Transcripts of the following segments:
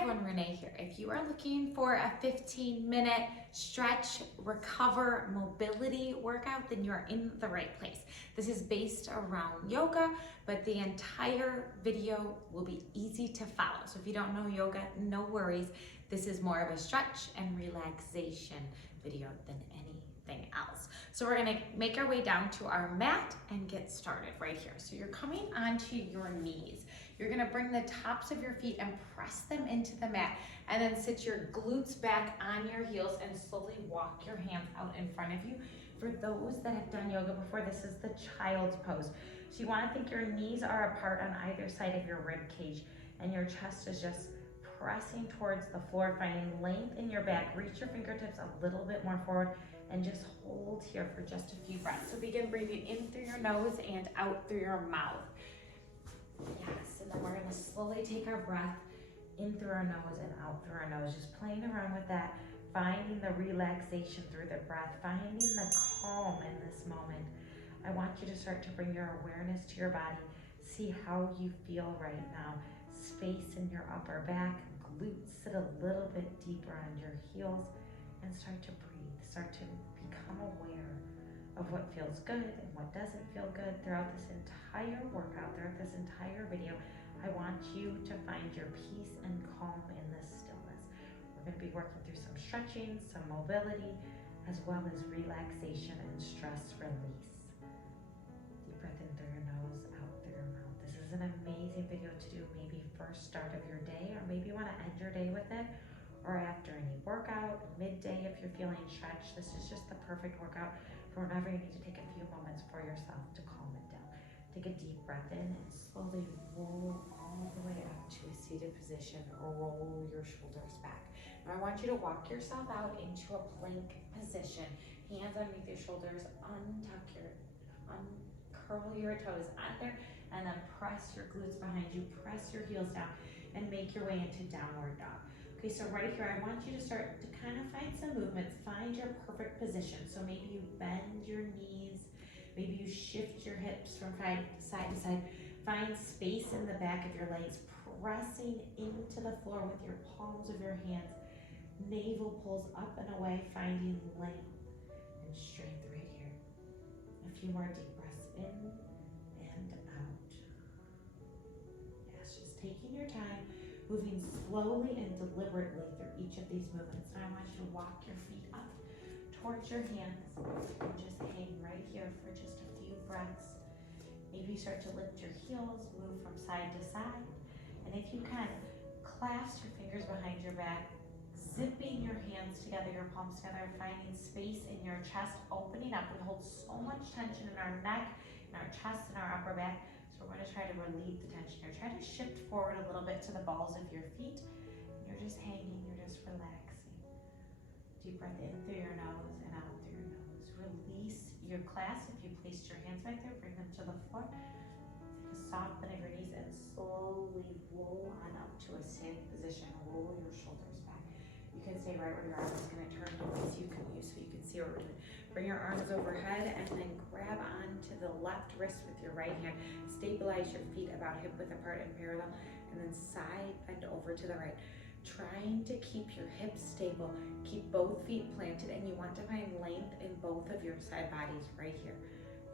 everyone, Renee here. If you are looking for a 15-minute stretch, recover, mobility workout, then you're in the right place. This is based around yoga, but the entire video will be easy to follow. So if you don't know yoga, no worries. This is more of a stretch and relaxation video than anything else. So we're gonna make our way down to our mat and get started right here. So you're coming onto your knees. You're gonna bring the tops of your feet and press them into the mat, and then sit your glutes back on your heels and slowly walk your hands out in front of you. For those that have done yoga before, this is the child's pose. So you wanna think your knees are apart on either side of your rib cage, and your chest is just pressing towards the floor, finding length in your back. Reach your fingertips a little bit more forward and just hold here for just a few breaths. So begin breathing in through your nose and out through your mouth. Yes, and then we're gonna slowly take our breath in through our nose and out through our nose, just playing around with that, finding the relaxation through the breath, finding the calm in this moment. I want you to start to bring your awareness to your body. See how you feel right now. Space in your upper back, glutes sit a little bit deeper on your heels, and start to breathe. Start to become aware of what feels good and what doesn't feel good throughout this entire workout, throughout this entire video. I want you to find your peace and calm in this stillness. We're going to be working through some stretching, some mobility, as well as relaxation and stress release. Deep breath in through your nose, out through your mouth. This is an amazing video to do maybe first start of your day, or maybe you want to end your day with it, or after any workout, midday if you're feeling stretched. This is just the perfect workout for whenever you need to take a few moments for yourself to calm it down. Take a deep breath in and slowly roll all the way up to a seated position, or roll your shoulders back. Now I want you to walk yourself out into a plank position. Hands underneath your shoulders, uncurl your toes under, and then press your glutes behind you, press your heels down, and make your way into downward dog. Okay, so right here, I want you to start to kind of find some movements, find your perfect position. So maybe you bend your knees, maybe you shift your hips from side to side, find space in the back of your legs, pressing into the floor with your palms of your hands. Navel pulls up and away, finding length and strength right here. A few more deep breaths in and out. Yes, just taking your time, moving slowly and deliberately through each of these movements. Now I want you to walk your feet up towards your hands and just hang right here for just a few breaths. Maybe start to lift your heels, move from side to side. And if you can, clasp your fingers behind your back, zipping your hands together, your palms together, finding space in your chest, opening up. We hold so much tension in our neck, in our chest, and our upper back. So we're going to try to relieve the tension here. Try to shift forward a little bit to the balls of your feet. You're just hanging, you're just relaxing. Deep breath in through your nose and out through your nose. Release your clasp. If you placed your hands right there, bring them to the floor. Take a soft bend of your knees and slowly roll on up to a standing position. Roll your shoulders back. You can stay right where you are. I'm just going to turn so you can see what we're doing. Bring your arms overhead and then grab onto the left wrist with your right hand. Stabilize your feet about hip width apart and parallel, and then side bend over to the right. Trying to keep your hips stable. Keep both feet planted, and you want to find length in both of your side bodies right here.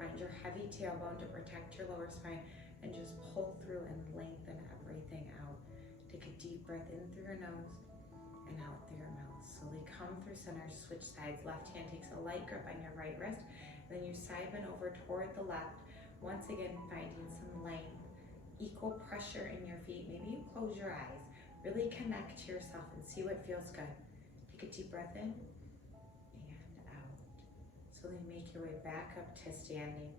Find your heavy tailbone to protect your lower spine, and just pull through and lengthen everything out. Take a deep breath in through your nose and out through your mouth. Slowly come through center, switch sides. Left hand takes a light grip on your right wrist, then you side bend over toward the left. Once again, finding some length, equal pressure in your feet. Maybe you close your eyes. Really connect to yourself and see what feels good. Take a deep breath in and out. Slowly make your way back up to standing.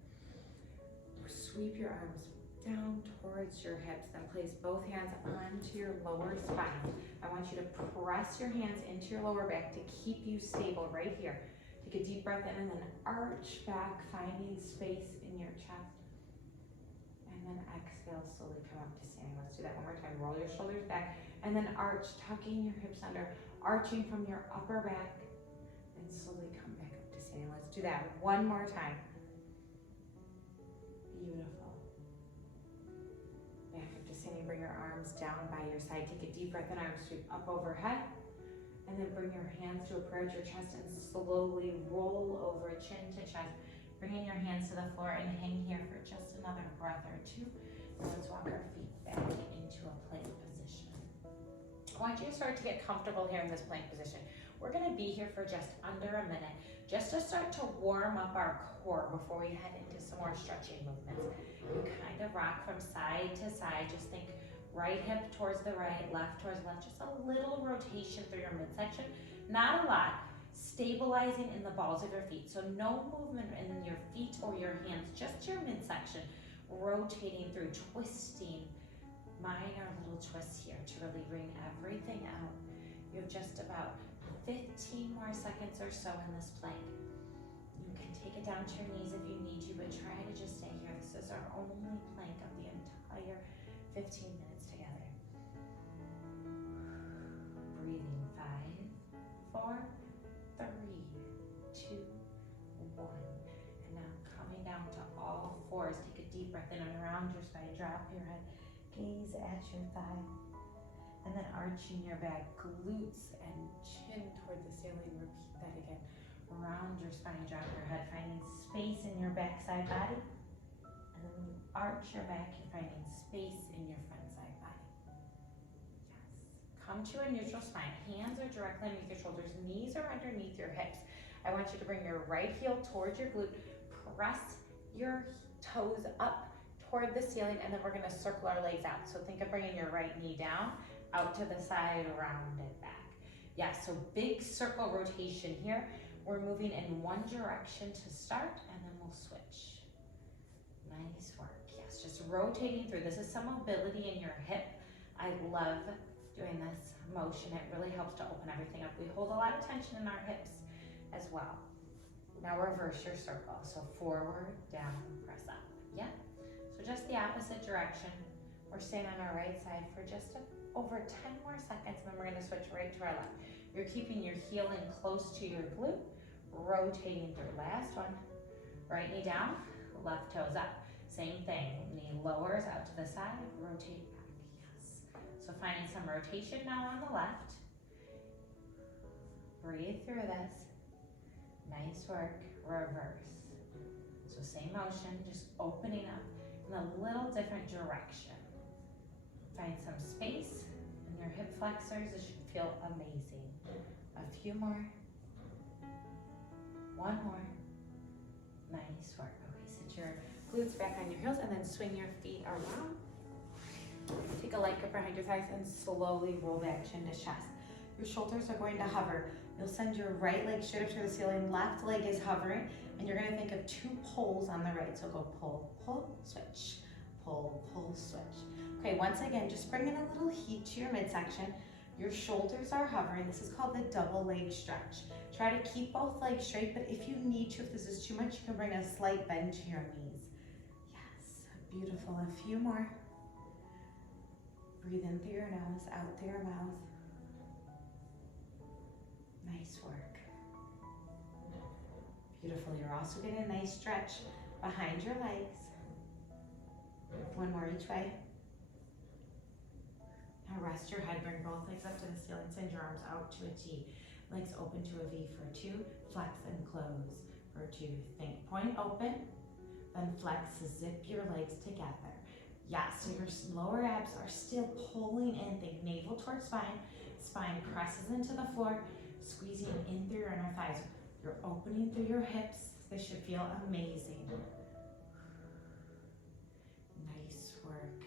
Sweep your arms down towards your hips, then place both hands onto your lower spine. I want you to press your hands into your lower back to keep you stable right here. Take a deep breath in and then arch back, finding space in your chest. And then exhale, slowly come up to standing. Let's do that one more time. Roll your shoulders back and then arch, tucking your hips under, arching from your upper back, and slowly come back up to standing. Let's do that one more time. Beautiful. Back up to standing, bring your arms down by your side. Take a deep breath in, arms sweep up overhead. And then bring your hands to approach your chest and slowly roll over chin to chest. Bringing your hands to the floor and hang here for just another breath or two. And let's walk our feet back into a plank position. I want you to start to get comfortable here in this plank position. We're gonna be here for just under a minute, just to start to warm up our core before we head into some more stretching movements. You kind of rock from side to side. Just think right hip towards the right, left towards left. Just a little rotation through your midsection. Not a lot. Stabilizing in the balls of your feet. So no movement in your feet or your hands, just your midsection. Rotating through, twisting. Minor little twists here to really bring everything out. You have just about 15 more seconds or so in this plank. You can take it down to your knees if you need to, but try to just stay here. This is our only plank of the entire 15 minutes together. Breathing 5, 4, 3, 2, 1. And now coming down to all fours. Take a deep breath in and around your spine. Drop your head. Gaze at your thigh. And then arching your back, glutes and chin toward the ceiling. Repeat that again. Around your spine, drop your head, finding space in your backside body. And then when you arch your back, you're finding space in your front side body. Yes. Come to a neutral spine. Hands are directly underneath your shoulders. Knees are underneath your hips. I want you to bring your right heel towards your glute. Press your toes up toward the ceiling, and then we're gonna circle our legs out. So think of bringing your right knee down, out to the side, around and back. Yeah, so big circle rotation here. We're moving in one direction to start, and then we'll switch. Nice work. Yes, just rotating through. This is some mobility in your hip. I love doing this motion. It really helps to open everything up. We hold a lot of tension in our hips as well. Now reverse your circle. So forward, down, press up. Yeah? So just the opposite direction. We're staying on our right side for just over 10 more seconds, and then we're gonna switch right to our left. You're keeping your heel in close to your glute, rotating through. Last one. Right knee down, left toes up. Same thing. Knee lowers out to the side, rotate back. Yes. So finding some rotation now on the left. Breathe through this. Nice work. Reverse. So same motion, just opening up in a little different direction. Find some space in your hip flexors. It should feel amazing. A few more. One more. Nice work. Okay, sit your glutes back on your heels and then swing your feet around. Take a light grip behind your thighs and slowly roll back chin to chest. Your shoulders are going to hover. You'll send your right leg straight up to the ceiling. Left leg is hovering, and you're gonna think of 2 pulls on the right. So go pull, pull, switch. Pull, pull, switch. Okay, once again, just bring in a little heat to your midsection. Your shoulders are hovering. This is called the double leg stretch. Try to keep both legs straight, but if you need to, if this is too much, you can bring a slight bend to your knees. Yes, beautiful. A few more. Breathe in through your nose, out through your mouth. Nice work. Beautiful. You're also getting a nice stretch behind your legs. One more each way. Now rest your head, bring both legs up to the ceiling, send your arms out to a T. Legs open to a V for 2, flex and close for 2. Think point open, then flex, zip your legs together. Yes, so your lower abs are still pulling in. Think navel towards spine, spine presses into the floor, squeezing in through your inner thighs. You're opening through your hips. This should feel amazing. Nice work.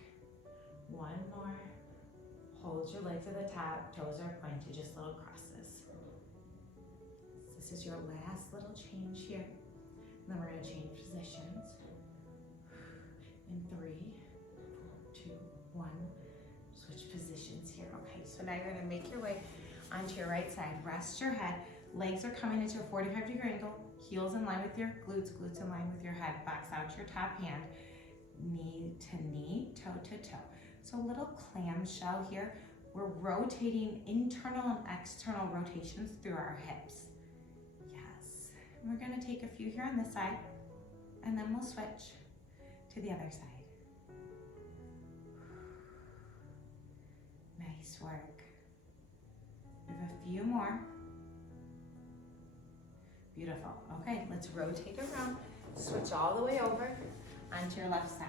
One more. Hold your legs at the top, toes are pointed, just little crosses. This is your last little change here. And then we're gonna change positions. In 3, 2, 1. Switch positions here. Okay, so now you're gonna make your way onto your right side. Rest your head. Legs are coming into a 45-degree angle. Heels in line with your glutes, glutes in line with your head. Box out your top hand. Knee to knee, toe to toe. So a little clamshell here. We're rotating internal and external rotations through our hips. Yes. And we're gonna take a few here on this side, and then we'll switch to the other side. Nice work. We have a few more. Beautiful. Okay, let's rotate around. Switch all the way over onto your left side.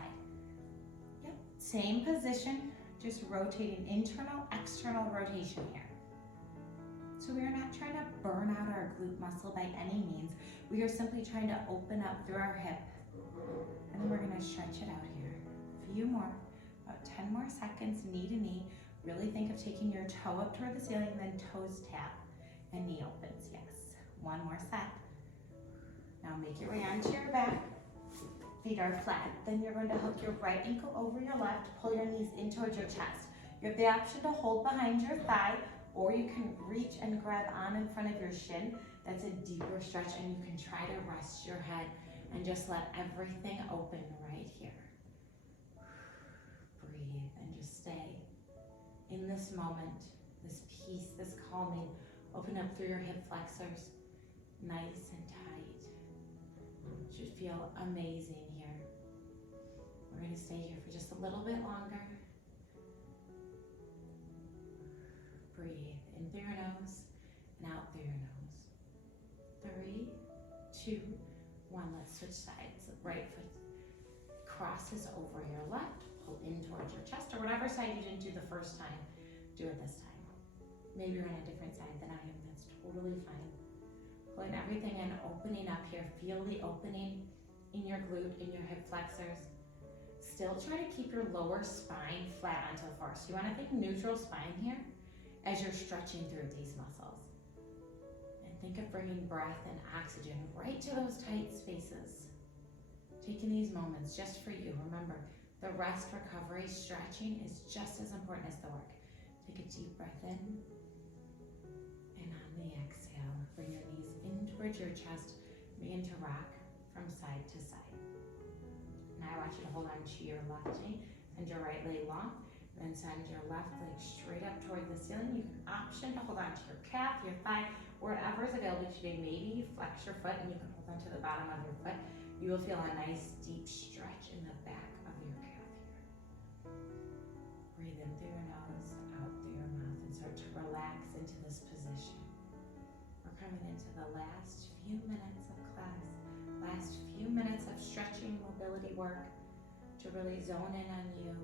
Yep, same position, just rotating internal, external rotation here. So we are not trying to burn out our glute muscle by any means. We are simply trying to open up through our hip. And then we're gonna stretch it out here. A few more, about 10 more seconds, knee to knee. Really think of taking your toe up toward the ceiling, then toes tap and knee opens, yes. One more set. Now make your way onto your back. Feet are flat. Then you're going to hook your right ankle over your left, pull your knees in towards your chest. You have the option to hold behind your thigh, or you can reach and grab on in front of your shin. That's a deeper stretch, and you can try to rest your head and just let everything open right here. Breathe and just stay in this moment, this peace, this calming. Open up through your hip flexors, nice and tight. It should feel amazing here. We're gonna stay here for just a little bit longer. Breathe in through your nose and out through your nose. 3, 2, 1. Let's switch sides. Right foot crosses over your left. Pull in towards your chest, or whatever side you didn't do the first time, do it this time. Maybe you're on a different side than I am. That's totally fine. Pulling everything in, opening up here. Feel the opening in your glute, in your hip flexors. Still try to keep your lower spine flat onto the floor. So you want to think neutral spine here as you're stretching through these muscles. And think of bringing breath and oxygen right to those tight spaces. Taking these moments just for you. Remember, the rest, recovery, stretching is just as important as the work. Take a deep breath in. And on the exhale, bring your knees in towards your chest. Begin to rock from side to side. Now I want you to hold on to your left knee. Send your right leg long. Then send your left leg straight up toward the ceiling. You can option to hold on to your calf, your thigh, wherever is available today. Maybe you flex your foot and you can hold on to the bottom of your foot. You will feel a nice deep stretch in the back of your calf here. Breathe in through your nose, out through your mouth, and start to relax into this position. We're coming into the last few minutes of class, last few minutes of stretching, mobility work to really zone in on you,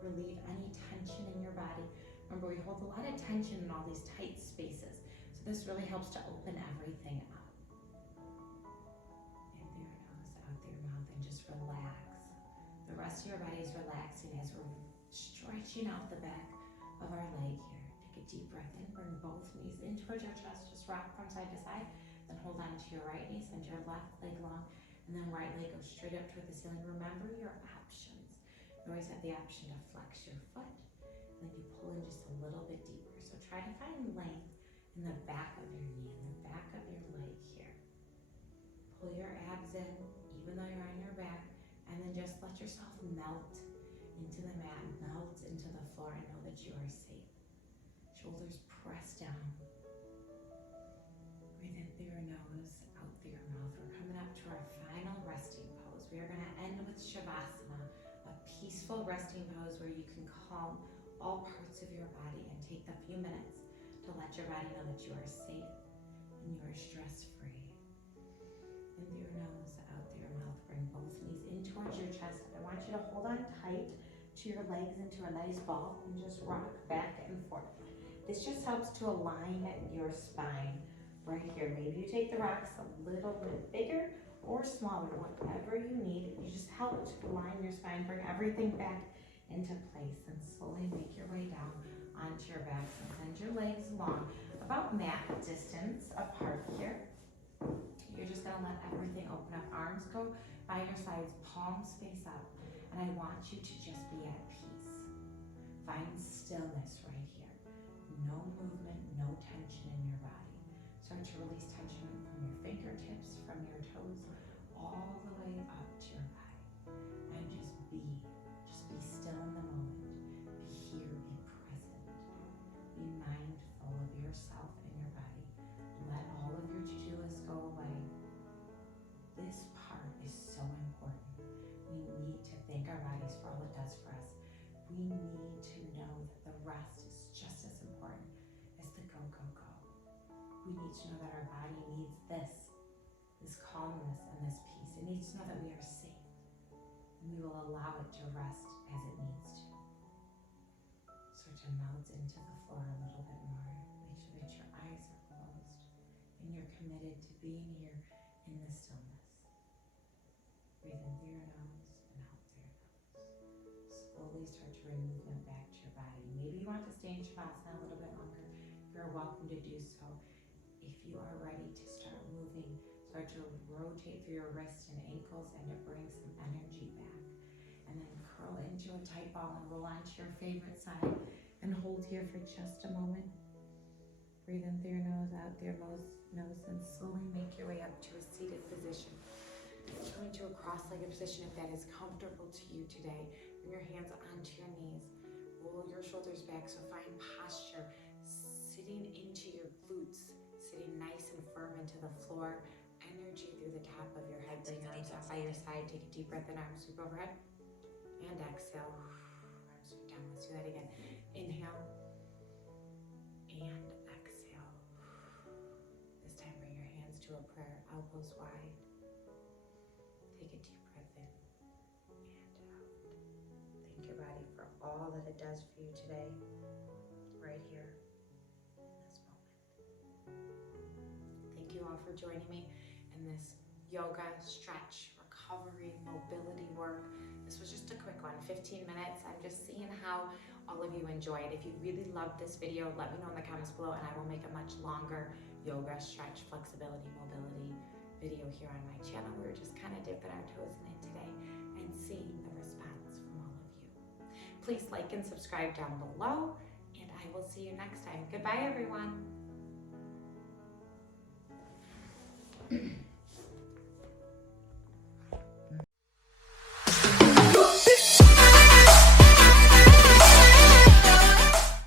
relieve any tension in your body. Remember, we hold a lot of tension in all these tight spaces, so this really helps to open everything up. Relax. The rest of your body is relaxing as we're stretching out the back of our leg here. Take a deep breath in, bring both knees in towards your chest, just rock from side to side, then hold on to your right knee, send your left leg long, and then right leg goes straight up toward the ceiling. Remember your options. You always have the option to flex your foot, and then you pull in just a little bit deeper. So try to find length in the back of your knee, in the back of your leg here. Pull your abs in, even though you're on your back, and then just let yourself melt into the mat, melt into the floor, and know that you are safe. Shoulders press down. Breathe in through your nose, out through your mouth. We're coming up to our final resting pose. We are going to end with Savasana, a peaceful resting pose where you can calm all parts of your body and take the few minutes to let your body know that you are safe and you are stress-free. In through your nose, out through your mouth. Bring both knees in towards your chest. I want you to hold on tight to your legs into a nice ball and just rock back and forth. This just helps to align your spine right here. Maybe you take the rocks a little bit bigger or smaller, whatever you need. You just help to align your spine, bring everything back into place, and slowly make your way down onto your back. And send your legs long, about mat distance apart here. You're just gonna let everything open up. Arms go by your sides, palms face up. And I want you to just be at peace. Find stillness right here. No movement, no tension in your body. Start to release tension from your fingertips, from your toes, all the way up to your body. And just be still in the moment. Be here, be present. Be mindful of yourself and your body. Let all of your to-do lists go away. This part is so important. We need to thank our bodies for all it does for us. We need to know that the rest is needs to know that our body needs this calmness and this peace. It needs to know that we are safe, and we will allow it to rest as it needs to. Start to melt into the floor a little bit more. Make sure that your eyes are closed and you're committed to being here in the stillness. Breathe in through your nose and out through your nose. Slowly start to bring movement back to your body. Maybe you want to stay in Savasana a little bit longer. You're welcome to do so. If you are ready to start moving, start to rotate through your wrists and ankles and to bring some energy back. And then curl into a tight ball and roll onto your favorite side and hold here for just a moment. Breathe in through your nose, out through your nose, and slowly make your way up to a seated position. Go into a cross-legged position if that is comfortable to you today. Bring your hands onto your knees. Roll your shoulders back, so find posture. Sitting into your glutes, sitting nice and firm into the floor. Energy through the top of your head. Bring your arms out by your side. Take a deep breath in, arms sweep overhead. And exhale. Arms sweep down. Let's do that again. Inhale. And exhale. This time bring your hands to a prayer, elbows wide. Take a deep breath in and out. Thank your body for all that it does for you today, right here in this moment. Thank you all for joining me in this yoga, stretch, recovery, mobility work. This was just a quick one, 15 minutes. I'm just seeing how all of you enjoy it. If you really loved this video, let me know in the comments below and I will make a much longer yoga, stretch, flexibility, mobility video here on my channel. We're just kind of dipping our toes in it today and seeing the response from all of you. Please like and subscribe down below, and I will see you next time. Goodbye, everyone.